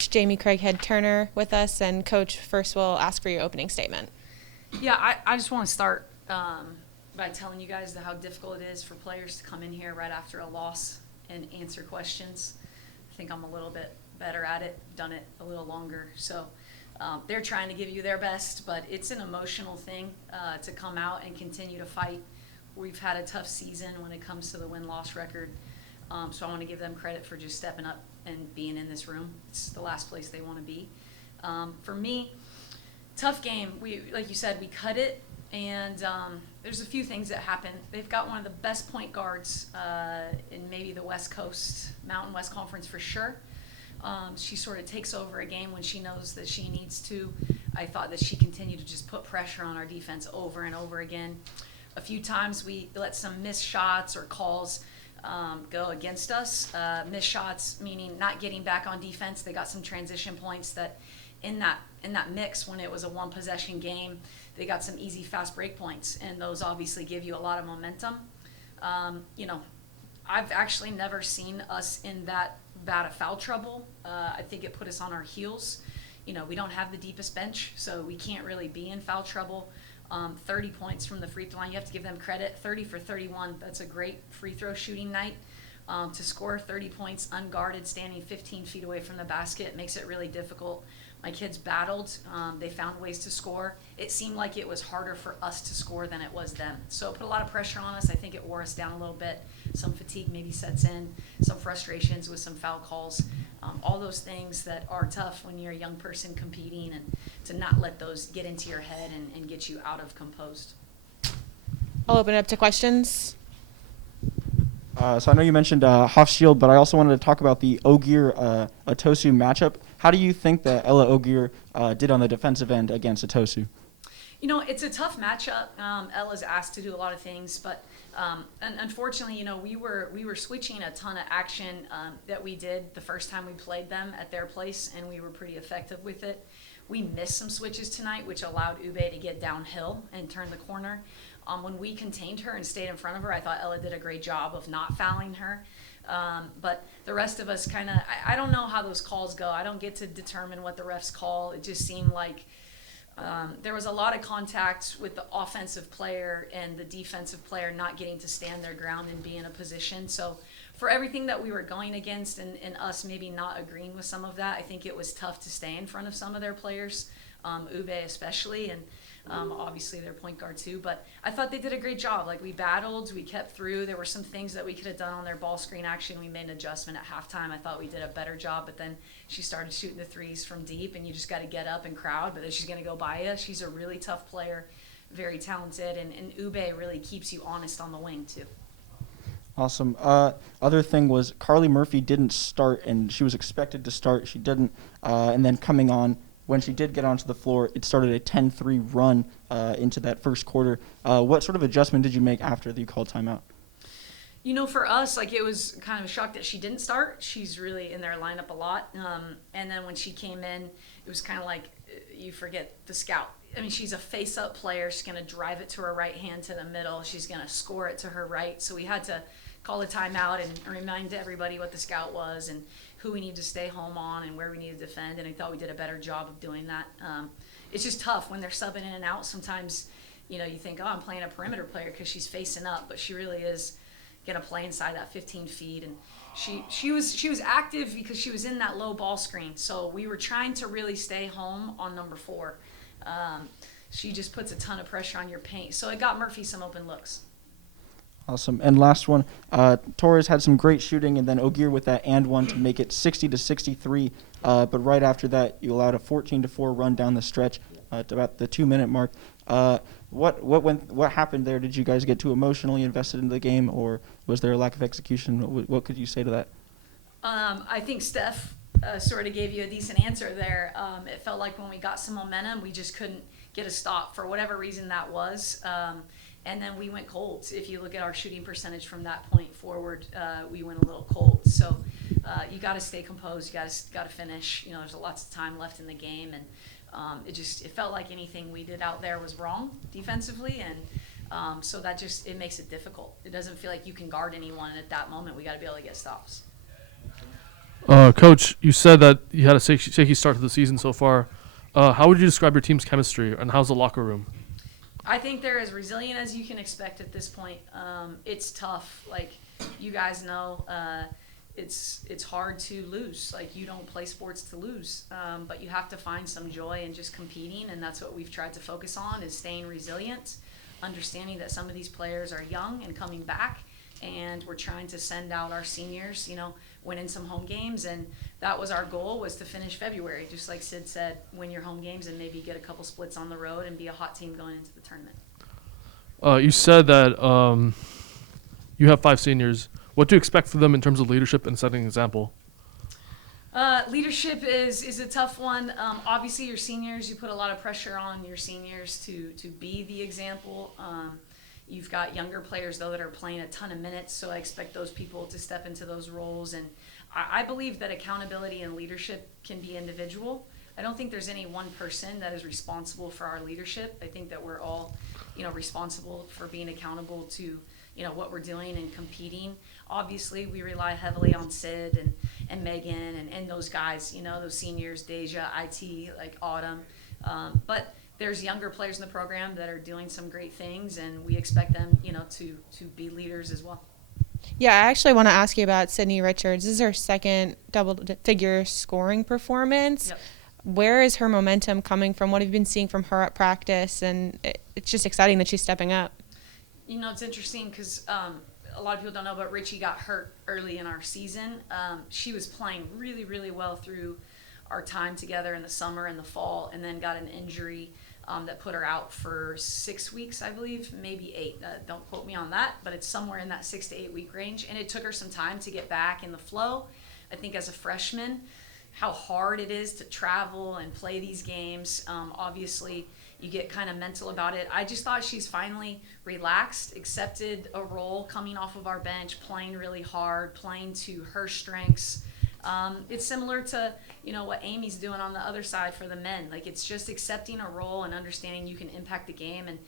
Jamie Craighead-Turner with us, and Coach, first we'll ask for your opening statement. Yeah, I just want to start by telling you guys how difficult it is for players to come in here right after a loss and answer questions. I think I'm a little bit better at it, done it a little longer. So they're trying to give you their best, but it's an emotional thing to come out and continue to fight. We've had a tough season when it comes to the win-loss record. So I want to give them credit for just stepping up and being in this room. It's the last place they want to be. For me, tough game. Like you said, we cut it, and there's a few things that happen. They've got one of the best point guards in maybe the West Coast, Mountain West Conference for sure. She sort of takes over a game when she knows that she needs to. I thought that she continued to just put pressure on our defense over and over again. A few times we let some missed shots or calls go against us. Missed shots meaning not getting back on defense. They got some transition points that in that mix when it was a one possession game, they got some easy fast break points, and those obviously give you a lot of momentum. I've actually never seen us in that bad of foul trouble. I think it put us on our heels. We don't have the deepest bench, so we can't really be in foul trouble. 30 points from the free throw line. You have to give them credit. 30 for 31. That's a great free throw shooting night. To score 30 points unguarded, standing 15 feet away from the basket, makes it really difficult. My kids battled. They found ways to score. It seemed like it was harder for us to score than it was them. So it put a lot of pressure on us. I think it wore us down a little bit. Some fatigue maybe sets in, some frustrations with some foul calls. All those things that are tough when you're a young person competing, and to not let those get into your head and get you out of composed. I'll open it up to questions. So I know you mentioned Hofschild, but I also wanted to talk about the Ogier-Atosu matchup. How do you think that Ella Ogier did on the defensive end against Atosu? It's a tough matchup. Ella's asked to do a lot of things, but unfortunately, we were switching a ton of action that we did the first time we played them at their place, and we were pretty effective with it. We missed some switches tonight, which allowed Ube to get downhill and turn the corner. When we contained her and stayed in front of her, I thought Ella did a great job of not fouling her. But the rest of us kind of, I don't know how those calls go. I don't get to determine what the refs call. It just seemed like there was a lot of contact with the offensive player and the defensive player not getting to stand their ground and be in a position. So for everything that we were going against and us maybe not agreeing with some of that, I think it was tough to stay in front of some of their players, Ube especially, and obviously their point guard too. But I thought they did a great job. Like, we battled, we kept through. There were some things that we could have done on their ball screen action. We made an adjustment at halftime. I thought we did a better job, but then she started shooting the threes from deep, and you just got to get up and crowd, but then she's going to go by you. She's a really tough player, very talented, and Ube really keeps you honest on the wing too. Awesome. Other thing was Carly Murphy didn't start, and she was expected to start. She didn't. And then coming on, when she did get onto the floor, it started a 10-3 run into that first quarter. What sort of adjustment did you make after you called timeout? For us, it was kind of a shock that she didn't start. She's really in their lineup a lot. And then when she came in, it was kind of like you forget the scout. I mean, she's a face-up player. She's going to drive it to her right hand to the middle. She's going to score it to her right. So we had to call a timeout and remind everybody what the scout was and who we need to stay home on and where we need to defend. And I thought we did a better job of doing that. It's just tough when they're subbing in and out. Sometimes, you think, I'm playing a perimeter player because she's facing up, but she really is going to play inside that 15 feet. And she was active because she was in that low ball screen. So we were trying to really stay home on number 4. She just puts a ton of pressure on your paint. So it got Murphy some open looks. Awesome. And last one, Torres had some great shooting, and then Ogier with that and one to make it 60-63. But right after that, you allowed a 14-4 run down the stretch at about the 2-minute mark. What happened there? Did you guys get too emotionally invested in the game, or was there a lack of execution? What could you say to that? I think Steph sort of gave you a decent answer there. It felt like when we got some momentum, we just couldn't get a stop for whatever reason that was. And then we went cold. If you look at our shooting percentage from that point forward, we went a little cold. So you got to stay composed. You got to finish. There's lots of time left in the game, and it felt like anything we did out there was wrong defensively, and so that it makes it difficult. It doesn't feel like you can guard anyone at that moment. We got to be able to get stops. Coach, you said that you had a shaky start to the season so far. How would you describe your team's chemistry, and how's the locker room? I think they're as resilient as you can expect at this point. It's tough, like you guys know. It's hard to lose. Like, you don't play sports to lose, but you have to find some joy in just competing, and that's what we've tried to focus on, is staying resilient, understanding that some of these players are young and coming back, and we're trying to send out our seniors, winning some home games, and that was our goal, was to finish February, just like Sid said, win your home games and maybe get a couple splits on the road and be a hot team going into the tournament. You said that you have 5 seniors. What do you expect from them in terms of leadership and setting an example? Leadership is a tough one. Obviously, your seniors, you put a lot of pressure on your seniors to be the example. You've got younger players, though, that are playing a ton of minutes, so I expect those people to step into those roles. And I believe that accountability and leadership can be individual. I don't think there's any one person that is responsible for our leadership. I think that we're all, responsible for being accountable to, what we're doing and competing. Obviously, we rely heavily on Sid and Megan and those guys, those seniors, Deja, IT, like Autumn. But there's younger players in the program that are doing some great things, and we expect them, to be leaders as well. Yeah, I actually want to ask you about Cydni Richards. This is her second double-figure scoring performance. Yep. Where is her momentum coming from? What have you been seeing from her at practice? And it's just exciting that she's stepping up. It's interesting because a lot of people don't know, but Richie got hurt early in our season. She was playing really, really well through our time together in the summer and the fall, and then got an injury that put her out for 6 weeks, I believe, maybe 8. Don't quote me on that, but it's somewhere in that 6 to 8 week range. And it took her some time to get back in the flow. I think as a freshman, how hard it is to travel and play these games. Obviously, you get kind of mental about it. I just thought she's finally relaxed, accepted a role coming off of our bench, playing really hard, playing to her strengths. It's similar to, what Amy's doing on the other side for the men. Like, it's just accepting a role and understanding you can impact the game. And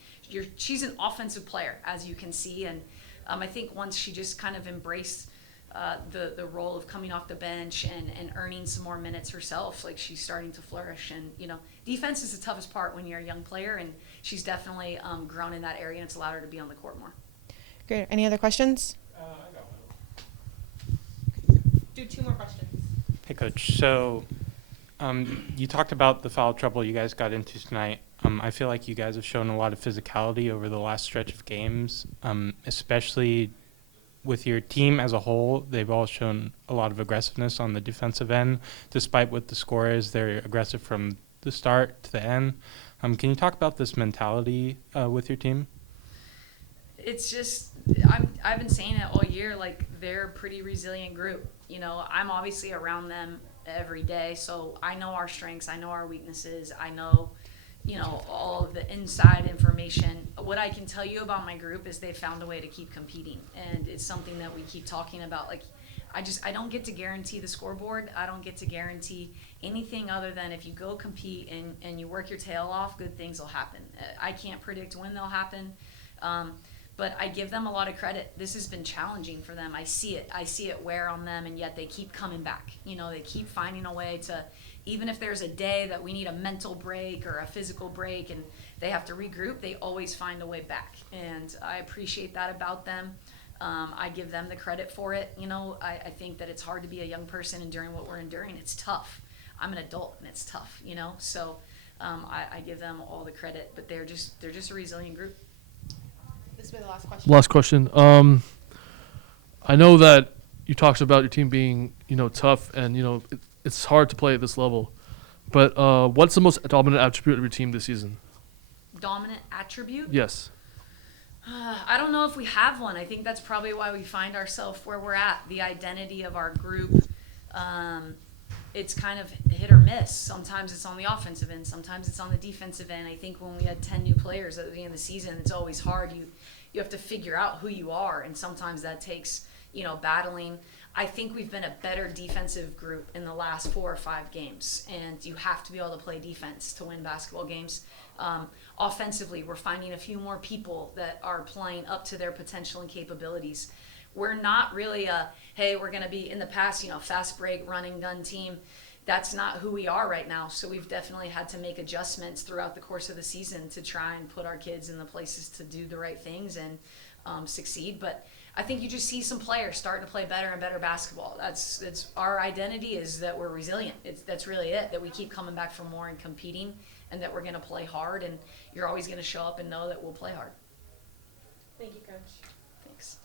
she's an offensive player, as you can see. And I think once she just kind of embraced the role of coming off the bench and earning some more minutes herself, like, she's starting to flourish. And, defense is the toughest part when you're a young player, and she's definitely grown in that area, and it's allowed her to be on the court more. Great. Any other questions? I got one. Do 2 more questions. Hey, Coach. So you talked about the foul trouble you guys got into tonight. I feel like you guys have shown a lot of physicality over the last stretch of games, especially with your team as a whole. They've all shown a lot of aggressiveness on the defensive end. Despite what the score is, they're aggressive from the start to the end. Can you talk about this mentality with your team? It's just, I've been saying it all year, like, they're a pretty resilient group. I'm obviously around them every day, so I know our strengths, I know our weaknesses, I know, all of the inside information. What I can tell you about my group is they found a way to keep competing, and it's something that we keep talking about. Like, I don't get to guarantee the scoreboard. I don't get to guarantee anything other than if you go compete and you work your tail off, good things will happen. I can't predict when they'll happen, but I give them a lot of credit. This has been challenging for them. I see it wear on them, and yet they keep coming back. They keep finding a way to, even if there's a day that we need a mental break or a physical break and they have to regroup, they always find a way back. And I appreciate that about them. I give them the credit for it. I think that it's hard to be a young person enduring what we're enduring. It's tough. I'm an adult, and it's tough, So I give them all the credit, but they're just a resilient group. This will be the last question. Last question. I know that you talked about your team being, tough, and it's hard to play at this level. But what's the most dominant attribute of your team this season? Dominant attribute? Yes. I don't know if we have one. I think that's probably why we find ourselves where we're at. The identity of our group, it's kind of hit or miss. Sometimes it's on the offensive end. Sometimes it's on the defensive end. I think when we had 10 new players at the beginning of the season, it's always hard. You have to figure out who you are, and sometimes that takes, battling. I think we've been a better defensive group in the last 4 or 5 games, and you have to be able to play defense to win basketball games. Offensively, we're finding a few more people that are playing up to their potential and capabilities. we're not really hey, we're going to be in the past, fast break, running gun team. That's not who we are right now. So we've definitely had to make adjustments throughout the course of the season to try and put our kids in the places to do the right things and succeed. But I think you just see some players starting to play better and better basketball. That's our identity, is that we're resilient. That's really it, that we keep coming back for more and competing, and that we're going to play hard, and you're always going to show up and know that we'll play hard. Thank you, Coach. Thanks.